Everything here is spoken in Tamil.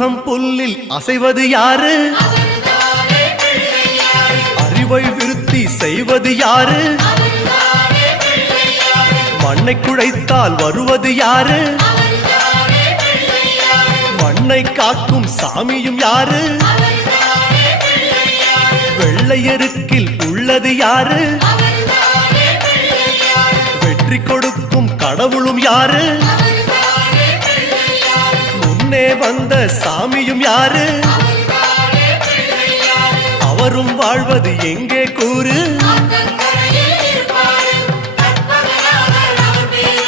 அருகம் புல்லில் அசைவது யாரு? அறிவை விருத்தி செய்வது யாரு? மண்ணை குழைத்தால் வருவது யாரு? மண்ணை காக்கும் சாமியும் யாரு? வெள்ளையருக்கில் உள்ளது யாரு? வெற்றி கொடுக்கும் கடவுளும் யாரு? முன்னே வந்த சாமியும் யாரு? அவரும் வாழ்வது எங்கே கூறு?